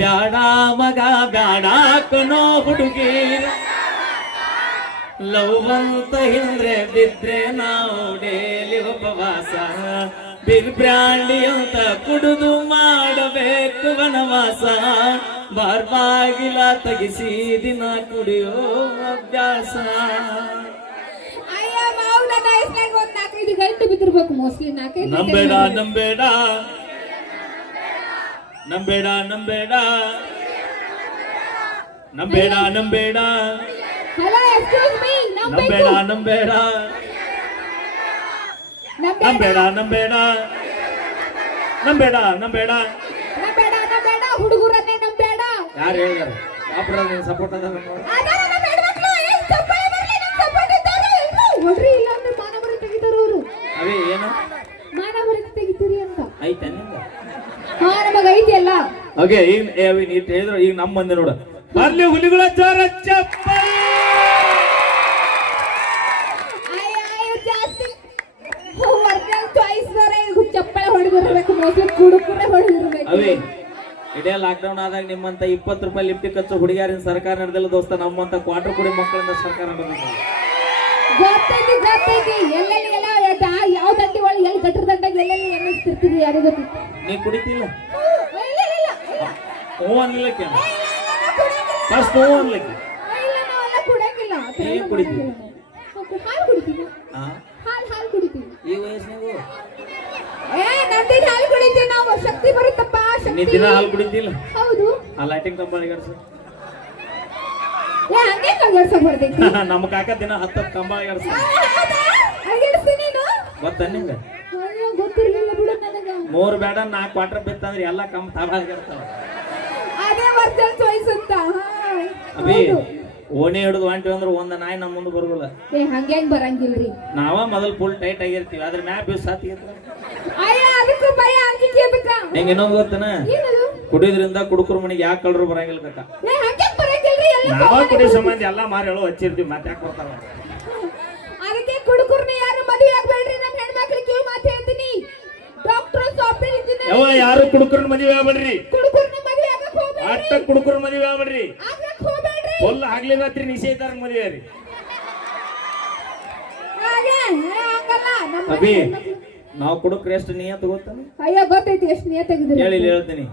ಬ್ಯಾಡ ಮಗ ಬ್ಯಾಡ ಕಣೋ ಹುಡುಗಿ, ಲವ್ ಅಂತ ಹಿಂದ್ರೆ ಬಿದ್ರೆ ನಾವು ಡೇಲಿ ಉಪವಾಸ, ಬಿರ್ಬ್ರಾಂಡಿ ಅಂತ ಕುಡಿದು ಮಾಡಬೇಕು ವನವಾಸ, ಬಾರ್ಬಾಗಿಲ ತೆಗಿಸಿ ದಿನ ಕುಡಿಯೋ ಅಭ್ಯಾಸ. ಗಂಟು ಬಿದ್ದಿರ್ಬೇಕು ಮೋಸ್ಟ್ಲಿ. ನಂಬೇಡ ನಂಬೇಡ ನಂಬೇಡ ನಂಬೇಡ ನಂಬೇಡ ನಂಬೇಡ ಹಲೋ ಎಕ್ಸ್ಕ್ಯೂಸ್ ಮೀ, ನಂಬೇಡ ನಂಬೇಡ ನಂಬೇಡ ನಂಬೇಡ ನಂಬೇಡ ನಂಬೇಡ ನಂಬೇಡ ನಂಬೇಡ ಹುಡುಗರನ್ನೇ ನಂಬೇಡ. ಯಾರು ಹೇಳಿದಾರ? ಅಪ್ರ ನೀನು ಸಪೋರ್ಟ್ ಅದ ಹೊಡ್ರಿ, ಇಲ್ಲ ಅಂದ್ರೆ ಮಾನವರಿ ತೆಗಿತಾರ ಅವರು. ಅವೇ ಏನು ಮಾನವರಿ ತೆಗಿತೀರಿ ಅಂತ ಐತೆ ನಿಂದ? ಹಾ ನಮಗ ಐತಿ ಅಲ್ಲ. ಓಕೆ, ಈಗ ಅವಿ ನೀ ಹೇಳಿದ್ರು ಈಗ ನಮ್ಮ ಮಂದಿ ನೋಡ ಬರ್ಲಿ ಹುಲಿಗಳ ಜೋರ ಚಪ್ಪಲಿ. ಜಾಸ್ತಿ ಒರಿಜಿನಲ್ ಚಾಯ್ಸ್ ದವರೇ ಚಪ್ಪಲಿ ಹೊಡೆದಿರ್ಬೇಕು, ಮೋಸ್ಟ್ಲಿ ಕುಡುಕುರೆ ಹೊಡೆದಿರ್ಬೇಕು. ಅವೇ ಇಡೇ ಲಾಕ್ಡೌನ್ ಆದಾಗ ನಿಮ್ಮಂತ 20 ರೂಪಾಯಿ ಲಿಫ್ಟ್ ಖರ್ಚು ಹುಡುಗಿಯರಿನ ಸರ್ಕಾರ ನಡೆದಿಲ್ಲ ದೋಸ್ತ, ನಮ್ಮಂತ ಕ್ವಾರ್ಟರ್ ಕುಡಿ ಮಕ್ಕಳಿಂದ ಸರ್ಕಾರ ನಡೆದಿಲ್ಲ. ಗೊತ್ತೈತಿ ಗೊತ್ತೈತಿ, ಎಲ್ಲೆಲ್ಲಿ ಎಲ್ಲ ಯಾವ ದಂಡಿ ಒಳಗೆ ಎಲ್ಲಿ ಗಟ್ರ ದಂಡಾಗ ಎಲ್ಲೆಲ್ಲಿ ಎನ್ನಿಸ್ತಿರ್ತೀರಿ ಯಾರಿಗೂ ಗೊತ್ತಿತ್ತು. ನೀ ಕುಡಿತಿಲ್ಲ? ಇಲ್ಲ ಇಲ್ಲ ಹ್ಞೂ ಅನ್ಲಿಕ್ಕೆ ಫಸ್ಟ್ ಹ್ಞೂ ಅನ್ಲಿಕ್ಕೆ ಇಲ್ಲ, ನಾವೆಲ್ಲ ಕುಡಿಯಂಗಿಲ್ಲ. ಏನ್ ಕುಡಿತೀವಿ? ಹಾಲು ಕುಡಿತೀವಿ. ಹಾಲು ಕುಡಿತೀವಿ. ಈ ವಯಸ್ಸಿನಾಗೂ ನಂದಿನ ಹಾಲು ಕುಡಿತೀವಿ ನಾವು. ಶಕ್ತಿ ಬರುತ್ತಪ್ಪ, ನೀ ಶಕ್ತಿ. ದಿನ ಹಾಲು ಕುಡಿತಿಲ್ಲ? ಹೌದು. ಆ ಲೈಟಿಂಗ್ ಕಂಬ ಅಳಿಗಾಡ್ಸು. ಹಂಗೆ ಕಳ್ಸ ಬರ್ತೈತಿ. ನಮ್ಮ ಕಾಕ ದಿನ 10 ಕಂಬ ಅಳಿಗಾಡ್ಸು. ಗೊತ್ತ ನಿಂಗ? ಗೊತ್ತಿರ್ಲಿಲ್ಲ ಬಿಡು ನನಗ. 3 ಬೇಡ 4 ಕ್ವಾರ್ಟರ್ ಬಿತ್ತಂದ್ರೆ ಎಲ್ಲ ಕಂಬ ತಾವ ಅಳಿಗಾಡ್ತಾವ. ಅದೇ ಒರಿಜಿನಲ್ ಚಾಯ್ಸ್ ಅಂತ. ಅಭಿ ಓಣಿ ಹಿಡಿದು ಹೊಂಟಿವಿ ಅಂದ್ರೆ ಒಂದ್ ನಾಯಿ ನಮ್ಮ ಮುಂದೆ ಬರೋಲ್ಲ. ಹಂಗೆ ಬರಂಗಿಲ್ರಿ. ನಾವ ಮೊದಲು ಫುಲ್ ಟೈಟ್ ಆಗಿರ್ತೀವಿ, ಅದ್ರ ಮ್ಯಾಪ್ ಬೀಸ್ ಅದಕ್ಕೂ ಭಯ ಅಂಜಿಕೆ ಅದಕ್ಕ. ಹೆಂಗ ಇನ್ನೊಂದು ಗೊತ್ತನ? ಕುಡಿಯೋದ್ರಿಂದ ಕುಡುಕರ ಮನೆಗೆ ಯಾಕೆ ಕಳ್ರು ಬರಂಗಿಲ್ಲ ಕಕ್ಕ? ನಾವ ಕುಡಿಯೋ ಸಂಬಂಧ ಎಲ್ಲ ಮಾರಿ ಹೇಳೋ ಹಚ್ಚಿರ್ತೀವಿ, ಮತ್ತೆ ಯಾಕೆ ಬರ್ತಾರ? ಅದಕ್ಕೆ ಕುಡುಕರ್ನ ಯಾರು ಮದುವೆ ಆಗ್ಬೇಡ್ರಿ. ನಮ್ಮ ಹೆಣ್ಮಕ್ಳಿಗೆ ಕಿವಿ ಮಾತು ಹೇಳ್ತೀನಿ. ಡಾಕ್ಟರ್, ಸಾಫ್ಟ್ವೇರ್ ಇಂಜಿನಿಯರ್ ಯಾವ ಯಾರು ಕುಡುಕರನ್ನ ಮದುವೆ ಆಗ್ಬೇಡ್ರಿ. ಕುಡುಕರ್ನ ಮದುವೆ ಆಗಕ್ ಹೋಗ್ಬೇಡ್ರಿ. ಅಟ್ಟ ಕುಡುಕರ ಮದುವೆ ಆಗ್ಬೇಡ್ರಿ. ಆಗಕ್ ಹೋಗ್ಬೇಡ್ರಿ. ಫುಲ್ ಆಗ್ಲಿಲ್ಲತ್ರಿ ನಿಷೇಧಾರ ಮದುವೆ ರೀ. ಹಂಗಲ್ಲ ನಮ್ಮ ಅಭಿ ನಾವು ಕುಡುಕ್ರ ಎಷ್ಟು ನಿಯತ್ ಗೊತ್ತಾನ? ಅಯ್ಯೋ ಗೊತ್ತೈತಿ, ಎಷ್ಟು ನಿಯತ್ತಾಗಿದ್ರಿ. ಹೇಳಿ ಹೇಳ್ತೀನಿ.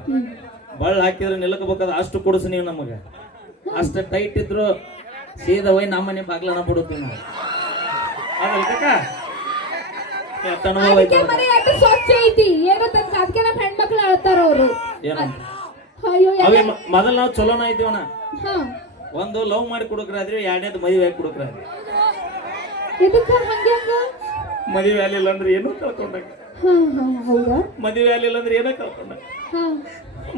ಬಳ್ಳ ಹಾಕಿದ್ರೆ ನಿಲ್ಲಕಬೇಕಾದ ಅಷ್ಟು ಕುಡಿಸ್ ನೀವು ನಮಗ. ಅಷ್ಟ ಟೈಟ್ ಇದ್ರು ಸೀದಾ ಹೋಯ್ ನಮ್ಮನೆ ಬಾಗ್ಲನ ಬಿಡುತ್ತೀವಿ ನಾವು. ಅದಲ್ಲ ಕಕ್ಕ? ಅದಕ್ಕೆ ಮನೆ ಅಷ್ಟು ಸ್ವಚ್ಛ ಐತಿ. ಏನೋ ತನಕ ಅದಕ್ಕೆ ನಮ್ಮ ಹೆಣ್ಮಕ್ಳು ಅಳ್ತಾರ ಅವರು. ಅಯ್ಯೋ ಮೊದಲು ನಾವು ಚಲೋನ ಇದ್ದೀವನ. ಹಾ, ಒಂದು ಲವ್ ಮಾಡಿ ಕುಡುಕ್ರಾದ್ರಿ, 2ನೇದು ಮದುವೆ ಆಗಿ ಕುಡುಕ್ರಾದ್ರಿ. ಇದಕ್ಕ ಹಂಗೆ ಮದುವೆ ಆಗ್ಲಿಲ್ಲ ಅಂದ್ರೆ ಏನೋ ಕಳ್ಕೊಂಡಾಗ. ಹೌದಾ? ಮದುವೆ ಆಗ್ಲಿಲ್ಲ ಅಂದ್ರೆ ಏನೋ ಕಳ್ಕೊಂಡ.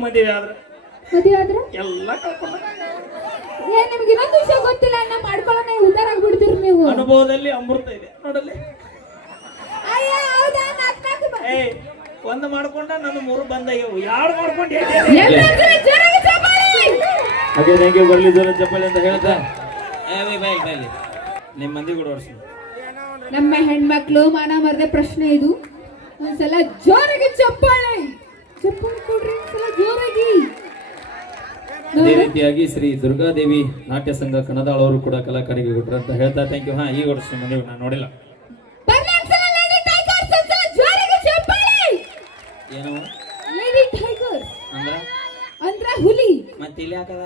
ಮದುವೆ ಆದ್ರೆ ಎಲ್ಲ ಕಳ್ಕೊಂಡ. ನಿಮ್ಗೆ ಇನ್ನೊಂದು ವಿಷಯ ಗೊತ್ತಿಲ್ಲ, ಅಣ್ಣ ಮಾಡ್ಕೊಳ್ಳೋಣ ಉದ್ದಾರ ಆಗ್ಬಿಡ್ತೀರಿ ನೀವು. ಅನುಭವದಲ್ಲಿ ಅಮೃತ ಇದೆ ನೋಡಲ್ಲಿ. ಒಂದು ಮಾಡ್ಕೊಂಡ ನನ್ನ 3 ಬಂದಾಗ್ಯವು. 2 ಮಾಡ್ಕೊಂಡು ಅದೇ ನಂಗೆ ಬರ್ಲಿ ಜೋರ ಚಪ್ಪಲಿ ಅಂತ ಹೇಳ್ತಾ ಬೈಲಿ ನಿಮ್ಮ ಮಂದಿ ಕೂಡ ಓಡಿಸಿ. ನಮ್ಮ ಹೆಣ್ಮಕ್ಳು ಮಾನ ಮರದೆ ಪ್ರಶ್ನೆ ಇದು. ಒಂದ್ಸಲ ಜೋರಾಗಿ ಚಪ್ಪಾಳೆ ಕೊಡ್ರಿ, ಒಂದ್ಸಲ ಜೋರಾಗಿ. ಅದೇ ರೀತಿಯಾಗಿ ಶ್ರೀ ದುರ್ಗಾದೇವಿ ನಾಟ್ಯ ಸಂಘ ಕನ್ನದಾಳ ಅವರು ಕೂಡ ಕಲಾಕಾರಿಗೆ ಕೊಟ್ಟರು ಅಂತ ಹೇಳ್ತಾ ಥ್ಯಾಂಕ್ ಯು. ಈಗ ಓಡಿಸಿ ಮಂದಿ ನಾನು ನೋಡಿಲ್ಲ. ಏನು ಲೇಡಿ ಟೈಗರ್ ಅಂದ್ರ ಹುಲಿ. ಮತ್ತೆ ಇಲ್ಲಿ ಹಾಕದ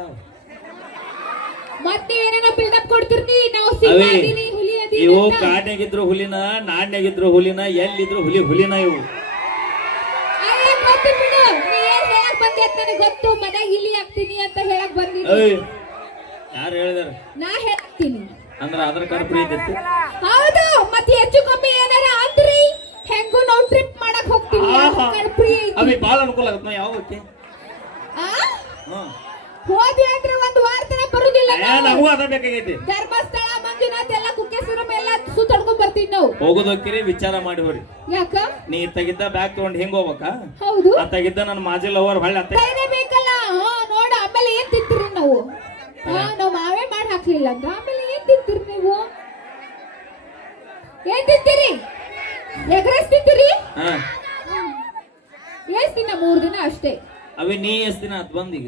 ಮತ್ತೆ ಏನೇನೋ ಬಿಲ್ಡಪ್ ಕೊಡ್ತಿರ್ತಿ. ನಾವು ಸಿಂಹಾದಿನಿ ಹುಲಿ ಅದೀನಿ. ಇವು ಕಾಡ್ನಾಗಿದ್ರು ಹುಲಿನ, ನಾಡ್ನಾಗಿದ್ರು ಹುಲಿನ, ಎಲ್ಲಿದ್ರು ಹುಲಿನ ಇವು. ಅಯ್ಯ ಗೊತ್ತು ಬಿಡು, ನೀ ಏನ್ ಹೇಳಕ್ ಬಂದೆ ಅಂತ ನನಗೆ ಗೊತ್ತು. ಮನೆಗೆ ಇಲ್ಲಿ ಆಗ್ತೀನಿ ಅಂತ ಹೇಳಕ್ ಬಂದಿದ್ದೆ. ಯಾರು ಹೇಳಿದಾರ? ನಾ ಹೇಳ್ತೀನಿ. ಅಂದ್ರ ಅದ್ರ ಕಾರ್ಡ್ ಫ್ರೀ ಇದ್ದಿತ್ತು. ಹೌದು, ಮತ್ತೆ ಹೆಚ್ಚು ಕಮ್ಮಿ ಏನಾರ ಅಂದ್ರಿ ಹೆಂಗು ನಾವು ಟ್ರಿಪ್ ಮಾಡಕ್ ಹೋಗ್ತೀವಿ. ಕಾರ್ಡ್ ಫ್ರೀ ಐತಿ. ಅವಿ ಬಾಳ ಅನುಕೂಲ ಆಗುತ್ತೆ. ನಾವು ಯಾವ ಓಕೆ ಹೋದ್ವಿ ಅಂದ್ರೆ 1 ವಾರ ತನ ಬರುದಿಲ್ಲ. ನಮಗೂ ಅದ ಬೇಕಾಗೈತಿ. ಧರ್ಮಸ್ಥಳ, ಮಂಜುನಾಥ್ ಎಲ್ಲ ಕುಕ್ಕೆಶ್ವರಂ ಎಲ್ಲ ಸುತ್ತಾಡ್ಕೊಂಡ್ ಬರ್ತೀವಿ ನಾವು. ಹೋಗೋದಕ್ಕಿರಿ ವಿಚಾರ ಮಾಡಿ ಹೋರಿ. ಯಾಕ? ನೀ ತೆಗಿದ್ದ ಬ್ಯಾಗ್ ತಗೊಂಡ್ ಹೆಂಗ್ ಹೋಗ್ಬೇಕಾ? ಹೌದು. ಆ ತೆಗಿದ್ದ ನನ್ನ ಮಾಜಿ ಲವರ್ ಹೊಳ್ಳಿ ಅತ್ತ ಬೇಕಲ್ಲ. ನೋಡ ಆಮೇಲೆ ಏನ್ ತಿಂತೀರಿ ನಾವು? ನಾವು ಮಾವೇ ಮಾಡಿ ಹಾಕ್ಲಿಲ್ಲ ಅಂತ ಆಮೇಲೆ ಏನ್ ತಿಂತೀರಿ ನೀವು? ಏನ್ ತಿಂತೀರಿ? Egg rice ತಿಂತೀರಿ? ಹಾ, ಎಷ್ಟು ದಿನ? 3 ದಿನ ಅಷ್ಟೇ. ಅವಿ ನೀ ಎಷ್ಟ್ ದಿನ ಆತ್ ಬಂದೀಗ?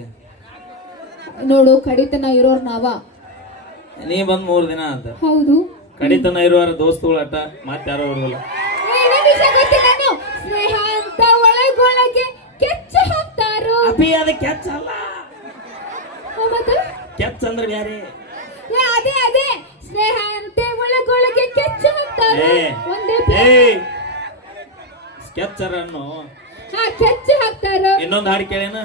ನೋಡು ಕಡಿತನ ಇರೋರ್ ನಾವ. ನೀ ಬಂದ್ 3 ದಿನ ಆತ. ಹೌದು. ಕಡಿತನ ಇರುವಾರ ದೋಸ್ತುಗಳ ಅಟ ಮತ್ ಯಾರೋ ಇರುವಲ್ಲ. ಸ್ನೇಹ ಅಂತ ಒಳಗೊಳಗೆ ಕೆಚ್ಚ ಹಾಕ್ತಾರೋ. ಅಪಿ ಅದ ಕೆಚ್ಚ ಅಲ್ಲ, ಮತ್ತೆ ಕೆಚ್ಚ ಅಂದ್ರೆ ಬ್ಯಾರೆ. ಅದೇ ಅದೇ ಸ್ನೇಹ ಅಂತೆ ಒಳಗೊಳಗೆ ಕೆಚ್ಚ ಹಾಕ್ತಾರೋ. ಒಂದೇ ಸ್ಕೆಚ್ಚರ್ ಅನ್ನು ಕೆಚ್ಚ ಹಾಕ್ತಾರೋ. ಇನ್ನೊಂದು ಹಾಡು ಕೇಳೇನ?